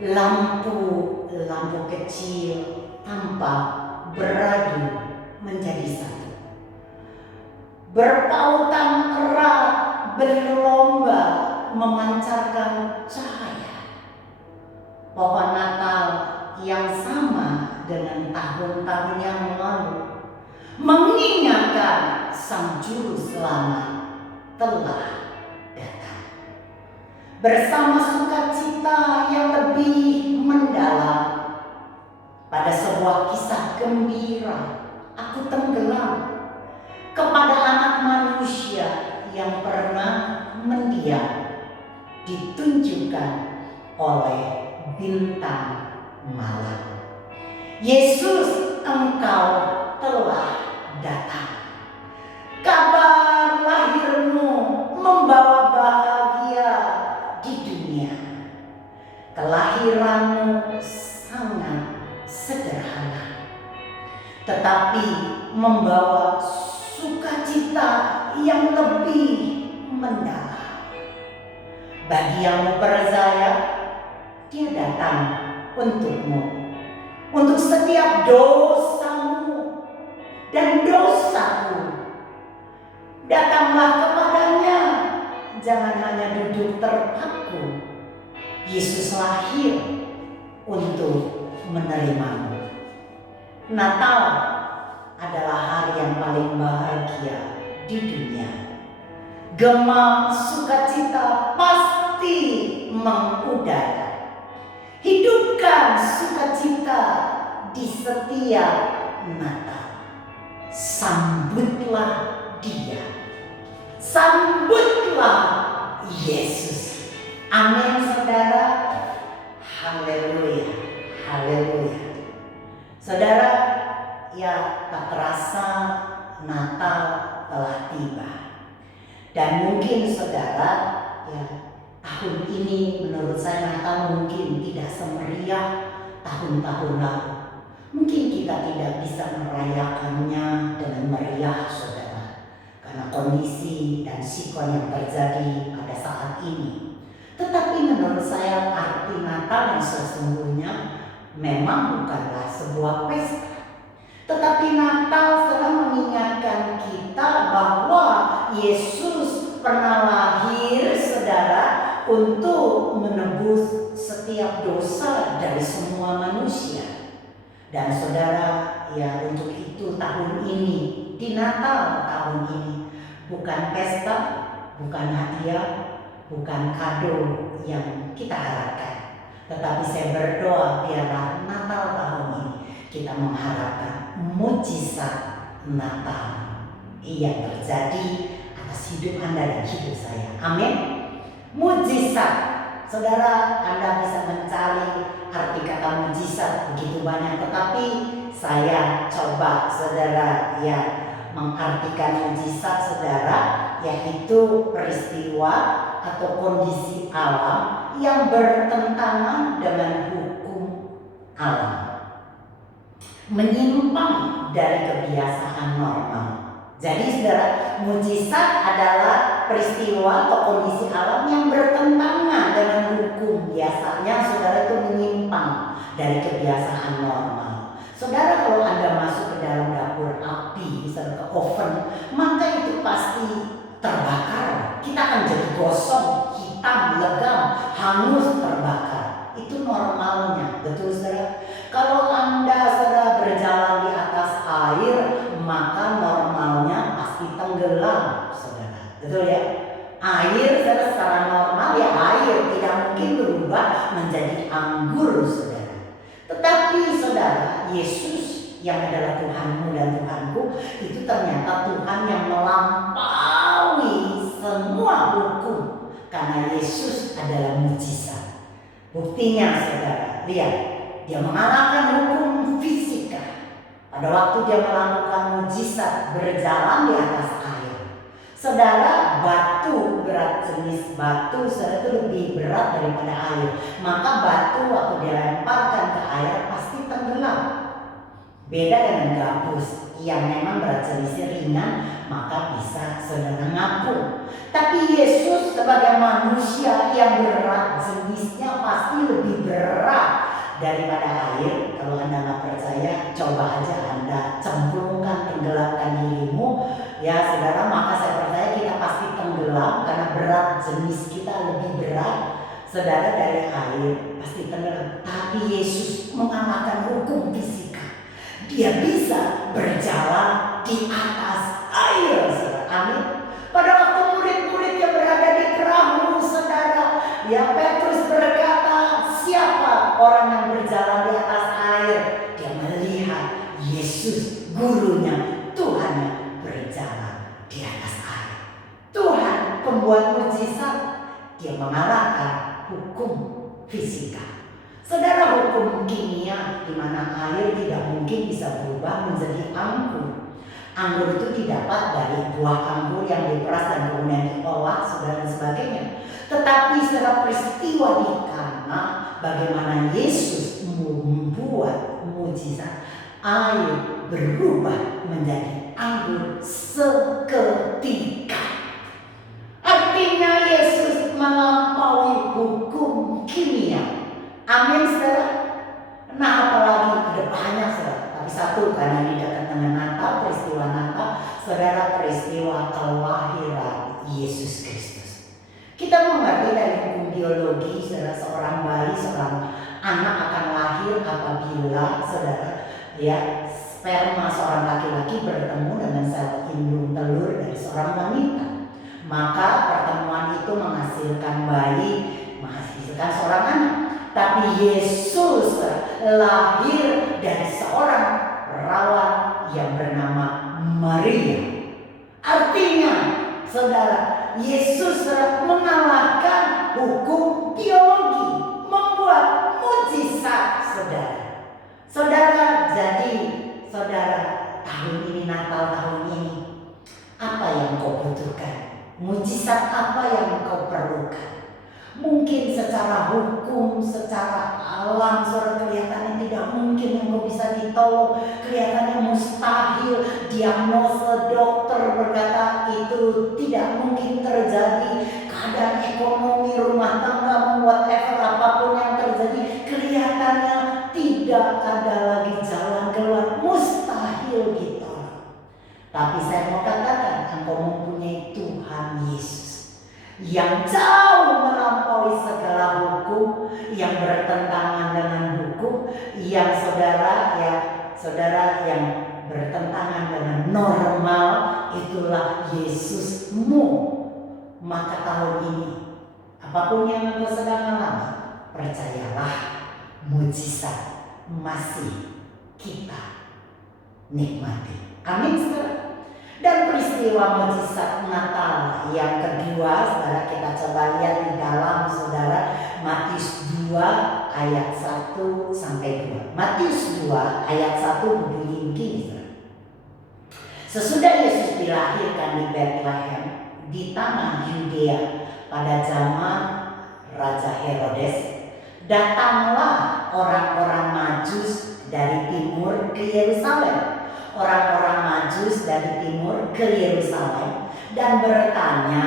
lampu kecil tampak beradu menjadi satu. Berpautan erat, berlomba memancarkan cahaya. Pohon Natal yang sama dengan tahun-tahun yang lalu mengingatkan Sang Juru Selamat telah datang. Bersama sukacita yang lebih mendalam, pada sebuah kisah gembira aku tenggelam kepada anak manusia yang pernah mendiam, ditunjukkan oleh bintang malam. Yesus, Engkau telah datang. Kabar lahirmu membawa bahagia di dunia. Kelahiranmu sangat sederhana, tetapi membawa sukacita yang lebih mendalam. Bagi yang percaya, Dia datang untukmu, untuk setiap dosamu dan dosaku. Datanglah kepadanya, jangan hanya duduk terpaku. Yesus lahir untuk menerimamu. Natal adalah hari yang paling bahagia di dunia. Gema sukacita pasti mengudara. Hidupkan sukacita di setiap Natal. Sambutlah Dia. Sambutlah Yesus. Amin, saudara. Haleluya. Haleluya. Saudara, ya tak terasa Natal telah tiba. Dan mungkin saudara, ya tahun ini menurut saya Natal mungkin tidak semeriah tahun-tahun lalu. Mungkin kita tidak bisa merayakannya dengan meriah, saudara, karena kondisi dan sikon yang terjadi pada saat ini. Tetapi menurut saya arti Natal yang sesungguhnya memang bukanlah sebuah pesta, tetapi Natal sedang mengingatkan kita bahwa Yesus pernah lahir, saudara, untuk menebus setiap dosa dari semua manusia. Dan saudara, ya untuk itu tahun ini, di Natal tahun ini, bukan pesta, bukan hadiah, bukan kado yang kita harapkan. Tetapi saya berdoa biarlah Natal tahun ini kita mengharapkan mujizat Natal yang terjadi atas hidup Anda dan hidup saya. Amin. Mujizat. Saudara, Anda bisa mencari arti kata mujizat begitu banyak, tetapi saya coba saudara ya mengartikan mujizat saudara, yaitu peristiwa atau kondisi alam yang bertentangan dengan hukum alam, menyimpang dari kebiasaan normal. Jadi saudara, mujizat adalah peristiwa atau kondisi alam yang bertentangan dengan hukum. Biasanya saudara itu menyimpang dari kebiasaan normal. Saudara, kalau Anda masuk ke dalam dapur api, misalnya ke oven, maka itu pasti terbakar. Kita akan jadi gosong, hitam, legam, hangus, terbakar. Itu normalnya, betul saudara? Kalau Anda saudara berjalan di atas air, maka normalnya pasti tenggelam, saudara. Betul ya? Air saudara secara normal ya air, tidak mungkin berubah menjadi anggur, saudara. Tetapi saudara, Yesus yang adalah Tuhanmu dan Tuhanku itu ternyata Tuhan yang melampaui semua hukum, karena Yesus adalah mujizat. Buktinya saudara, lihat, Dia mengalahkan hukum fisika pada waktu Dia melakukan mujizat berjalan di atas air. Saudara, batu, berat jenis batu saudara itu lebih berat daripada air. Maka batu waktu dilemparkan ke air pasti tenggelam. Beda dengan gabus yang memang berat jenisnya ringan, maka bisa saudara ngapung. Tapi Yesus sebagai manusia yang berat jenisnya pasti lebih berat daripada air. Kalau Anda nggak percaya, coba aja Anda cemplungkan, tenggelamkan dirimu, ya saudara, maka saya percaya kita pasti tenggelam karena berat jenis kita lebih berat, saudara, dari air, pasti tenggelam. Tapi Yesus mengalahkan hukum fisika. Dia bisa berjalan di atas air, saudara. Amin. Pada waktu murid-muridnya berada di perahu, saudara, ya Petrus berkata, siapa orang yang berjalan di atas air? Dia melihat Yesus, gurunya, Tuhannya berjalan di atas air. Tuhan pembuat mujizat, dia mengalahkan hukum fisika. Saudara, hukum kimia di mana air tidak mungkin bisa berubah menjadi anggur. Anggur itu didapat dari buah anggur yang diperas dan kemudian diolah, saudara, dan sebagainya. Tetapi secara peristiwa di Kana, bagaimana Yesus membuat mujizat, air berubah menjadi anggur seketika. Artinya Yesus melampaui hukum kimia. Amin, saudara. Nah, apalagi ada banyak, saudara. Tapi satu, karena ini dekat dengan Natal, peristiwa Natal, saudara, peristiwa kelahiran Yesus Kristus. Kita mengerti dari hukum biologi, saudara, seorang bayi, seorang anak akan lahir apabila, saudara, ya, sperma seorang laki-laki bertemu dengan sel indung telur dari seorang wanita. Maka pertemuan itu menghasilkan bayi, menghasilkan seorang anak. Tapi Yesus lahir dari seorang perawan yang bernama Maria. Artinya, saudara, Yesus mengalahkan hukum biologi, membuat mujizat, saudara. Saudara, jadi saudara, tahun ini, Natal tahun ini, apa yang kau butuhkan? Mujizat apa yang kau perlukan? Mungkin secara hukum, secara alam, saudara, kelihatannya tidak mungkin yang kau bisa ditolong, kelihatannya mustahil. Diagnosa dokter berkata itu tidak mungkin terjadi. Keadaan ekonomi rumah tangga membuat apapun yang terjadi, kelihatannya tidak ada lagi jalan keluar, mustahil ditolong. Tapi saya mau katakan, engkau mempunyai Tuhan Yesus yang jauh melampaui segala hukum, yang bertentangan dengan hukum, yang saudara yang bertentangan dengan normal. Itulah Yesusmu. Maka tahun ini, apapun yang engkau sedang alami, percayalah, mujizat masih kita nikmati. Amin, saudara. Dan peristiwa mujizat Natal yang kedua, saudara, kita coba lihat di dalam, saudara, Matius 2 ayat 1 sampai 2. Matius 2 ayat 1 berbunyi begini, saudara. Sesudah Yesus dilahirkan di Bethlehem di tanah Yudea pada zaman Raja Herodes, datanglah orang-orang Majus dari timur ke Yerusalem. Orang-orang Majus dari timur ke Yerusalem dan bertanya,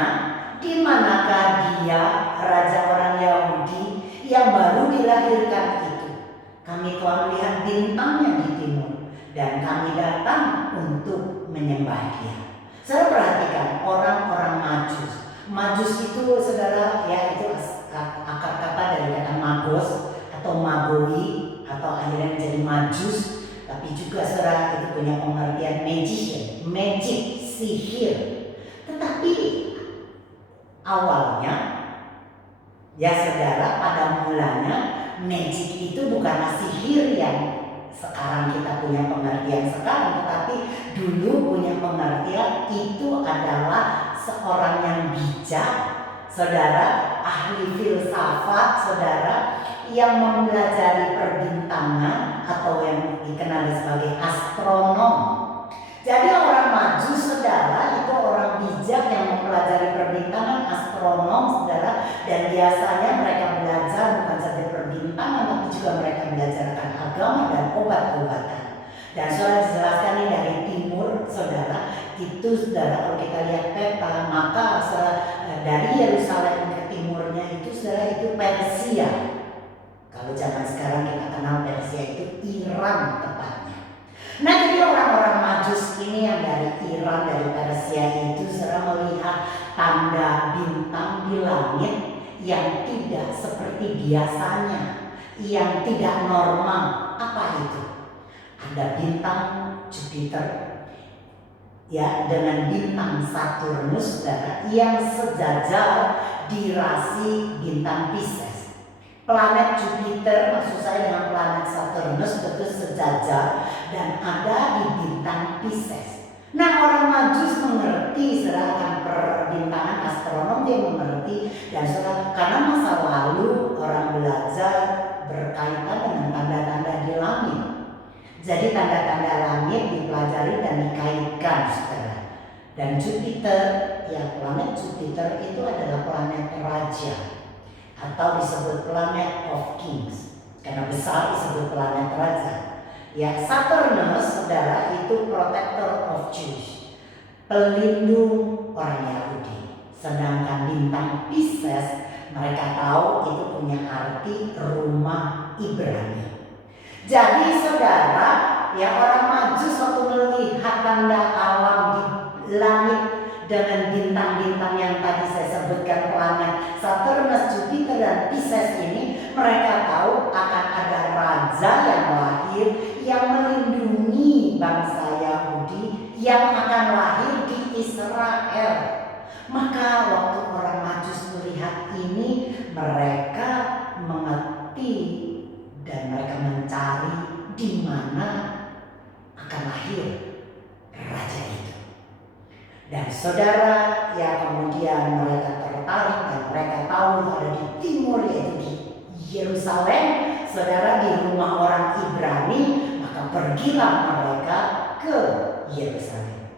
di manakah dia, raja orang Yahudi yang baru dilahirkan itu? Kami telah melihat bintangnya di timur dan kami datang untuk menyembah dia. Saudara, perhatikan orang-orang Majus. Majus itu, saudara, ya, itu akar kata dari kata magos atau magoi atau akhirnya menjadi majus. Tapi juga, saudara, itu punya pengertian magician, magic, sihir. Tetapi awalnya, ya saudara, pada mulanya magic itu bukanlah sihir yang sekarang kita punya pengertian sekarang, tetapi dulu punya pengertian itu adalah seorang yang bijak, saudara, ahli filsafat, saudara, yang mempelajari perbintangan atau yang dikenal sebagai astronom. Jadi orang Majus, saudara, itu orang bijak yang mempelajari perbintangan, astronom, saudara, dan biasanya mereka belajar bukan saja perbintangan, tapi juga mereka belajarkan agama dan obat-obatan. Dan saudara, dijelaskan ini dari timur, saudara, itu, saudara, kalau kita lihat peta, maka dari Yerusalem ke timurnya itu, saudara, itu Persia. Kalau zaman sekarang kita kenal ini yang dari Iran, dari Persia itu saudara melihat tanda bintang di langit yang tidak seperti biasanya, yang tidak normal. Apa itu? Ada bintang Jupiter ya dengan bintang Saturnus saudara yang sejajar di rasi bintang Pisces. Planet Jupiter maksud saya dengan planet Saturnus betul sejajar dan ada di bintang Pisces. Nah, orang Majus mengerti saudara akan perbintangan astronom, dia mengerti dan saudara karena masa lalu orang belajar berkaitan dengan tanda-tanda di langit. Jadi tanda-tanda langit dipelajari dan dikaitkan saudara. Dan Jupiter, ya planet Jupiter itu adalah planet raja atau disebut planet of kings karena besar disebut planet raja. Ya, Saturnus saudara itu protector of Jews, pelindung orang Yahudi. Sedangkan bintang Pisces mereka tahu itu punya arti rumah Ibrani. Jadi saudara, ya orang Majus waktu melihat tanda alam di langit dengan bintang-bintang yang tadi saya sebutkan planet Saturnus, Jupiter dan Pisces ini, mereka tahu akan ada raja yang lahir yang melindungi bangsa Yahudi yang akan lahir di Israel. Maka waktu orang Majus melihat ini, mereka mengerti dan mereka mencari di mana akan lahir raja itu. Dan saudara, ya kemudian mereka tertarik dan mereka tahu ada di timur yaitu di Yerusalem, saudara, di rumah orang Ibrani, maka pergilah mereka ke Yerusalem.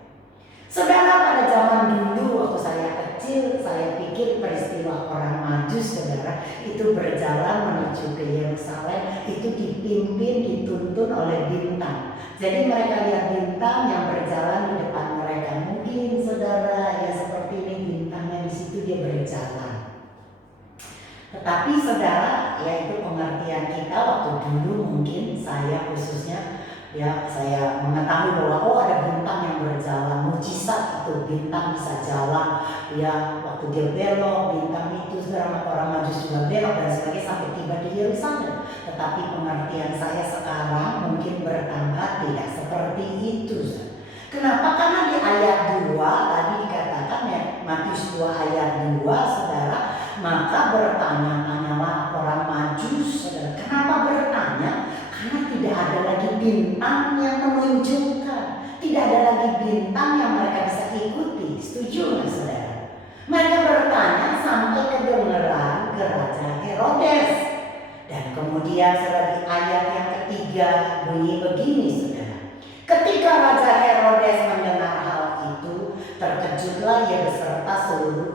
Saudara, pada zaman dulu waktu saya kecil, saya pikir peristiwa orang Majus saudara itu berjalan menuju ke Yerusalem itu dipimpin, dituntun oleh bintang. Jadi mereka lihat bintang yang berjalan di depan mereka. Mungkin saudara ya seperti ini bintangnya di situ dia berjalan. Tetapi saudara, ya itu pengertian kita waktu dulu mungkin saya khususnya ya saya mengetahui bahwa oh ada bintang yang berjalan, mujizat itu bintang bisa jalan ya waktu dia belok bintang itu saudara orang Majus juga belok dan sebagainya sampai tiba di Yerusalem. Tetapi pengertian saya sekarang mungkin bertambah tidak seperti itu. Kenapa? Karena di ayat 2 tadi dikatakan ya Matius 2 ayat 2 saudara, maka bertanya-tanyalah orang Majus saudara. Kenapa bertanya? Karena tidak ada lagi bintang yang menunjukkan, tidak ada lagi bintang yang mereka bisa ikuti. Setuju nggak saudara? Mereka bertanya sampai kedengeran ke Raja Herodes. Dan kemudian saudara di ayat yang ketiga bunyi begini saudara. Ketika Raja Herodes mendengar hal itu, terkejutlah ia beserta seluruh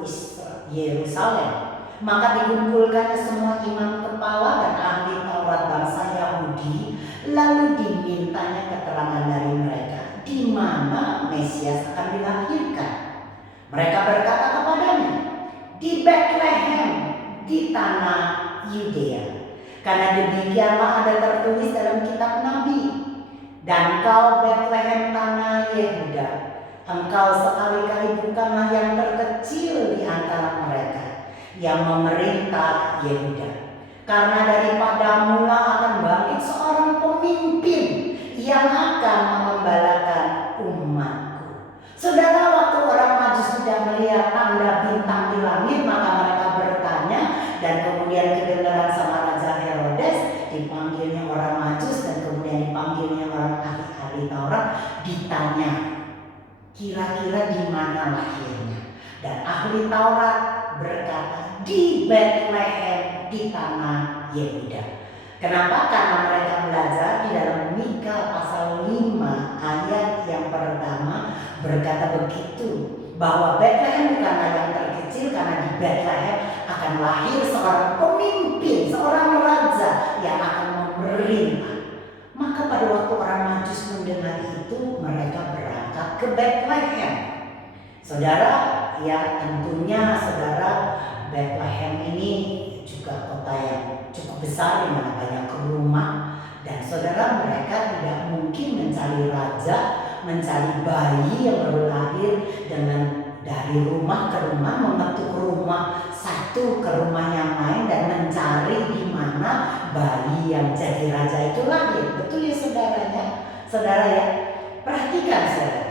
Yerusalem. Maka dikumpulkannya semua imam kepala dan ahli Taurat bangsa Yahudi, lalu dimintanya keterangan dari mereka di mana Mesias akan dilahirkan. Mereka berkata kepadanya, di Bethlehem di tanah Yudea, karena demikianlah ada tertulis dalam kitab Nabi. Dan kau Bethlehem tanah Yehuda, engkau sekali-kali bukanlah yang terkecil di antara mereka yang memerintah Yehuda. Karena daripadamu akan bangkit seorang pemimpin yang akan mengembalakan umatku. Saudara, waktu orang Majus sudah melihat tanda bintang di langit, maka mereka bertanya dan kemudian kedengaran sama Raja Herodes, dipanggilnya orang Majus dan kemudian dipanggilnya orang ahli Taurat, ditanya kira-kira di mana lahirnya. Dan ahli Taurat berkata di Bethlehem di tanah Yehuda. Kenapa? Karena mereka belajar di dalam Mika pasal 5 ayat yang pertama berkata begitu, bahwa Bethlehem bukanlah yang terkecil karena di Bethlehem akan lahir seorang pemimpin, seorang raja yang akan memerintah. Maka pada waktu orang Majus mendengar itu, mereka berangkat ke Bethlehem. Saudara, ya tentunya saudara, Bethlehem ini juga kota yang cukup besar di mana banyak rumah, dan saudara mereka tidak mungkin mencari raja mencari bayi yang baru lahir dengan dari rumah ke rumah, mengetuk rumah satu ke rumah yang lain dan mencari di mana bayi yang jadi raja itu lahir. Betul ya saudaranya? Saudara ya, perhatikan saudara.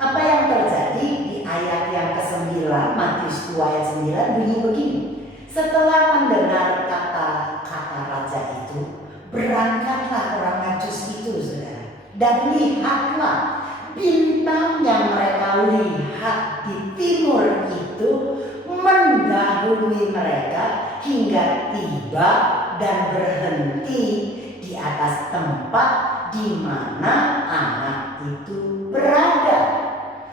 Apa yang terjadi di ayat yang ke-9, Matius 2 ayat 9 bunyi begini. Setelah mendengar kata-kata raja itu, berangkatlah orang Majus itu saudara. Dan lihatlah bintang yang mereka lihat di timur itu mendahului mereka hingga tiba dan berhenti di atas tempat di mana anak itu berada.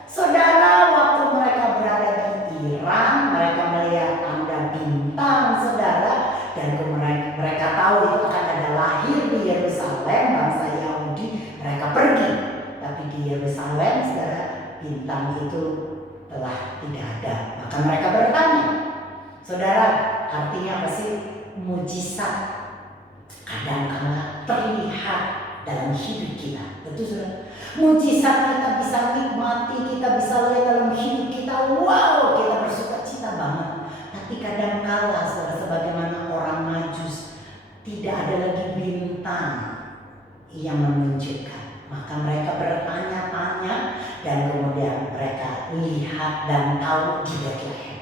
Saudara, waktu mereka berada di Iran, mereka melihat tanda bintang saudara, dan mereka tahu itu akan ada lahir di Yerusalem, bangsa Yahudi, mereka pergi. Tapi di Yerusalem saudara, bintang itu telah tidak ada. Maka mereka bertanya, saudara, artinya apa sih mujizat kadang-kala terlihat dalam hidup kita? Betul saudara? Mujizat kita bisa nikmati, kita bisa lihat dalam hidup kita, wow, kita bersuka cita banget. Tapi kadang-kala saudara, sebagaimana orang Majus, tidak ada lagi bintang yang menunjukkan. Maka mereka bertanya-tanya dan kemudian mereka lihat dan tahu di Bethlehem.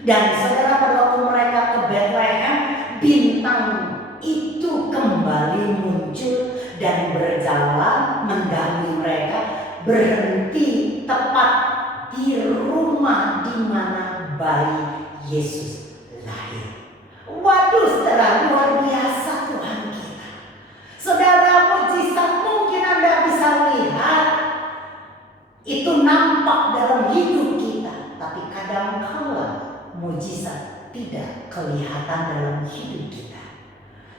Dan saudara, pada waktu mereka ke Bethlehem, bintang itu kembali muncul dan berjalan mendahului mereka, berhenti tepat di rumah di mana bayi Yesus lahir. Waduh saudara, luar biasa Tuhan kita. Saudara, mujizat mungkin Anda bisa lihat itu nampak dalam hidup kita, tapi kadang-kala mujizat tidak kelihatan dalam hidup kita.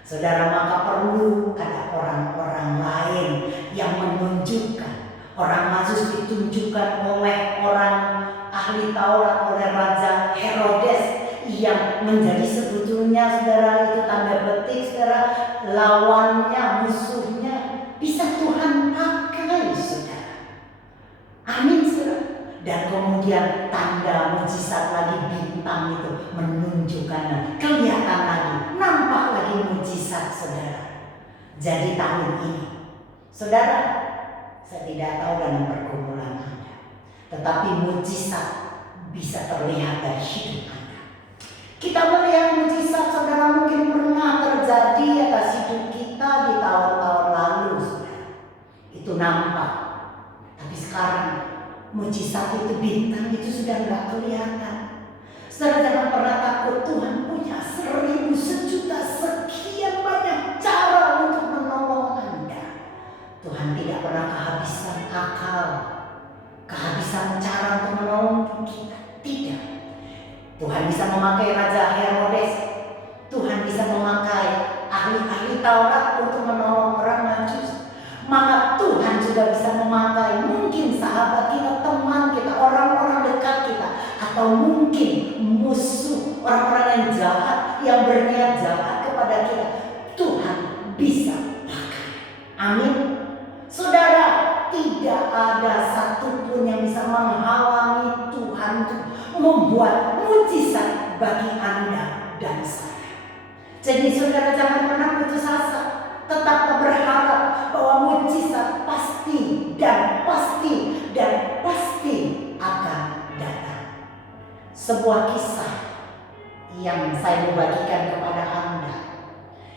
Saudara, maka perlu ada orang-orang lain yang menunjukkan. Orang Majus ditunjukkan oleh orang ahli Taurat, oleh Raja Herodes, yang menjadi sebetulnya saudara itu tanda petik saudara, lawannya, musuhnya. Bisa Tuhan pakai saudara. Amin saudara. Dan kemudian tanda mujizat lagi, bintang itu menunjukkan, kelihatan lagi, nampak lagi mujizat saudara. Jadi tahun ini saudara, saya tidak tahu dalam pergumulan Anda, tetapi mujizat bisa terlihat dari hidup Anda. Kita melihat mujizat saudara mungkin pernah terjadi atas hidup kita di tahun-tahun lalu saudara. Itu nampak. Tapi sekarang mujizat itu, bintang itu sudah nggak kelihatan. Saudara, jangan pernah takut. Tuhan punya 1000, sejuta, sekian banyak cara untuk menolong Anda. Tuhan tidak pernah kehabisan akal, kehabisan cara untuk menolong kita. Tidak. Tuhan bisa memakai Raja Herodes. Tuhan bisa memakai ahli-ahli Taurat untuk menolong orang Majus. Maka Tuhan juga bisa memakai mungkin sahabat kita, teman kita, orang-orang dekat kita, atau mungkin musuh, orang-orang yang jahat, yang berniat jahat kepada kita. Tuhan bisa pakai. Amin. Saudara, tidak ada satupun yang bisa menghalangi Tuhan untuk membuat mujizat bagi Anda dan saya. Jadi saudara, jangan pernah putus asa. Tetap berharap bahwa mujizat pasti dan pasti dan pasti akan datang. Sebuah kisah yang saya mau bagikan kepada Anda.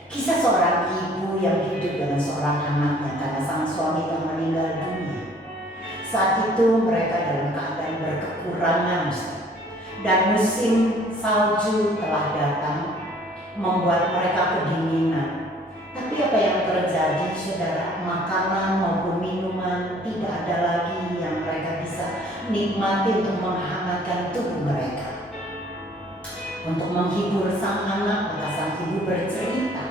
Kisah seorang ibu yang hidup dengan seorang anaknya karena sang suami telah meninggal dunia. Saat itu mereka dalam keadaan berkekurangan dan musim salju telah datang, membuat mereka kedinginan. Tapi apa yang terjadi saudara, makanan maupun minuman tidak ada lagi yang mereka bisa nikmati untuk menghangatkan tubuh mereka. Untuk menghibur sang anak, maka sang ibu bercerita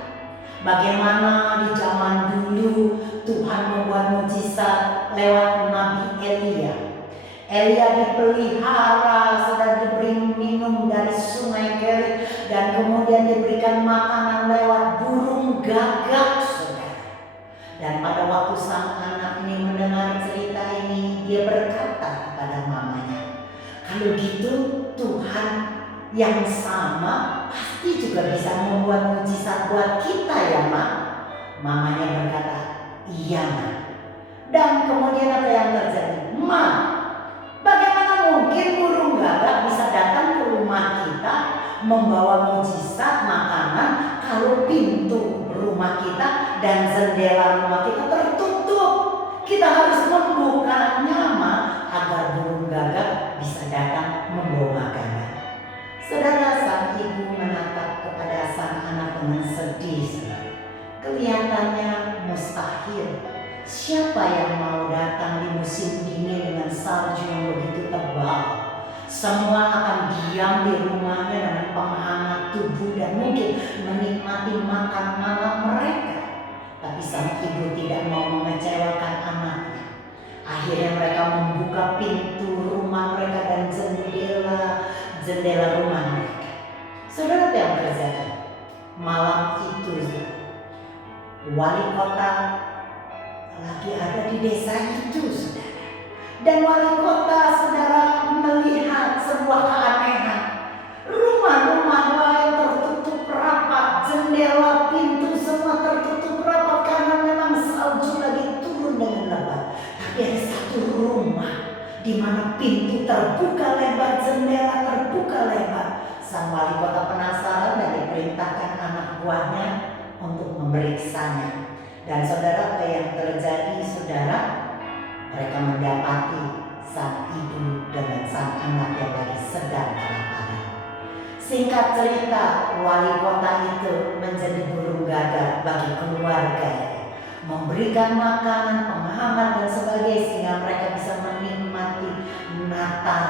bagaimana di zaman dulu Tuhan membuat mujizat lewat Nabi Elia. Elia dipelihara, saudara, diberi minum dari sungai Kerit, dan kemudian diberikan makanan lewat burung gagak, saudara. Dan pada waktu sang anak ini mendengar cerita ini, Kalau gitu Tuhan yang sama pasti juga bisa membuat mujizat buat kita ya Mak. Mamanya berkata, iya Mak. Dan kemudian apa yang terjadi? Mak, bagaimana mungkin burung gagak bisa datang ke rumah kita membawa mujizat makanan kalau pintu rumah kita dan jendela rumah kita tertutup? Kita harus membukanya Mak, agar burung gagak bisa datang membawa makanan. Saudara, sang ibu menatap kepada sang anak dengan sedih. Kelihatannya mustahil. Siapa yang mau datang di musim dingin dengan salju yang begitu tebal? Semua akan diam di rumahnya dengan penghangat tubuh dan mungkin menikmati makan malam mereka. Tapi sang ibu tidak mau mengecewakan anaknya. Akhirnya mereka membuka pintu rumah mereka dan jendela rumah mereka. Saudara, apa yang terjadi? Malam itu wali kota lagi ada di desa itu, saudara. Dan wali kota, saudara, melihat sebuah keanehan. Rumah-rumah lain tertutup rapat, jendela, pintu semua tertutup rapat karena memang salju lagi turun dengan lebat. Tapi ada satu rumah di mana pintu terbuka lebar, jendela terbuka lebar. Sang wali kota penasaran dan diperintahkan anak buahnya untuk memeriksanya. Dan saudara, apa yang terjadi, saudara? Mereka mendapati sang ibu dengan sang anak yang lagi sedang kelaparan. Singkat cerita, wali kota itu menjadi burung gagak bagi keluarga, memberikan makanan, penghangat dan sebagainya sehingga mereka bisa menikmati Natal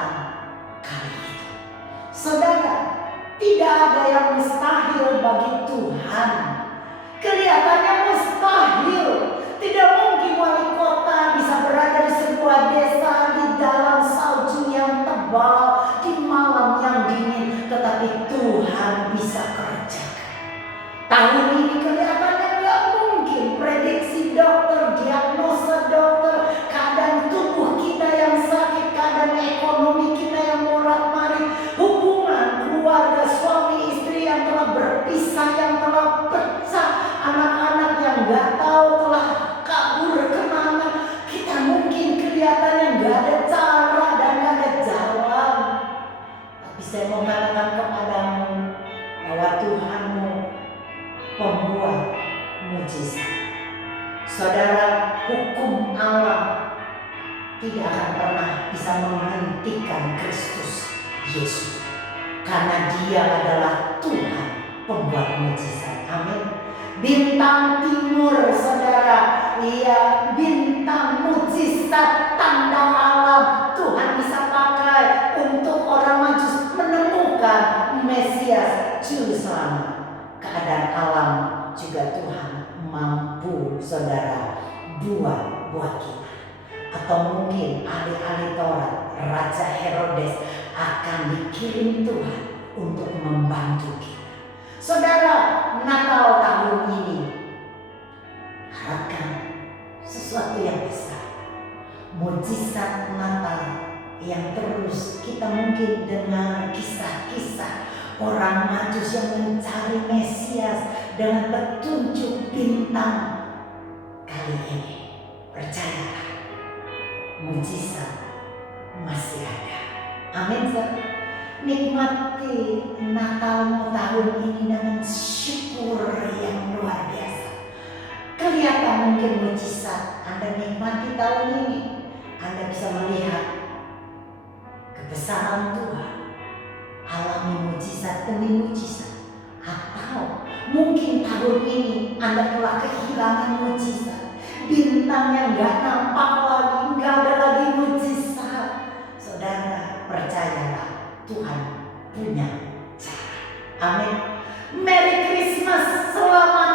kali itu. Saudara, tidak ada yang mustahil bagi Tuhan. Kelihatannya mustahil. Tidak mungkin wali kota bisa berada di sebuah desa di dalam salju yang tebal, di malam yang dingin. Tetapi Tuhan bisa kerjakan. Tahun ini kelihatannya nggak mungkin. Prediksi dokter, diagnosa dokter, keadaan tubuh kita yang sakit, keadaan ekonomi kita yang morat-marit, hubungan keluarga suami istri yang telah berpisah, yang telah pecah, anak-anak yang nggak tahu telah kabur kemana. Kita mungkin kelihatannya nggak ada cara dan nggak ada jalan. Tapi saya mau katakan kepadamu bahwa Tuhanmu pembuat mujizat. Saudara, hukum alam tidak akan pernah bisa menghentikan Kristus Yesus, karena Dia adalah Tuhan pembuat mujizat. Amin. Bintang timur, saudara, ia bintang mujizat, tanda alam Tuhan bisa pakai untuk orang Majus menemukan Mesias juru selamat. Keadaan alam juga Tuhan mampu, saudara, buat kita. Atau mungkin ahli-ahli Taurat, Raja Herodes akan dikirim Tuhan untuk membantu kita. Saudara, Natal tahun ini harapkan sesuatu yang besar. Mujizat Natal yang terus kita mungkin dengar kisah-kisah orang Majus yang mencari Mesias dengan petunjuk bintang. Kali ini percayalah, mujizat masih ada. Amin. Nikmati Natalmu tahun ini dengan syukur yang luar biasa. Kelihatan mungkin mujizat Anda nikmati tahun ini. Anda bisa melihat kebesaran Tuhan, alami mujizat demi mujizat. Atau mungkin tahun ini Anda telah kehilangan mujizat, bintangnya nggak nampak lagi, nggak ada lagi mujizat. Saudara, percayalah, Tuhan punya cara. Amin. Merry Christmas, selamat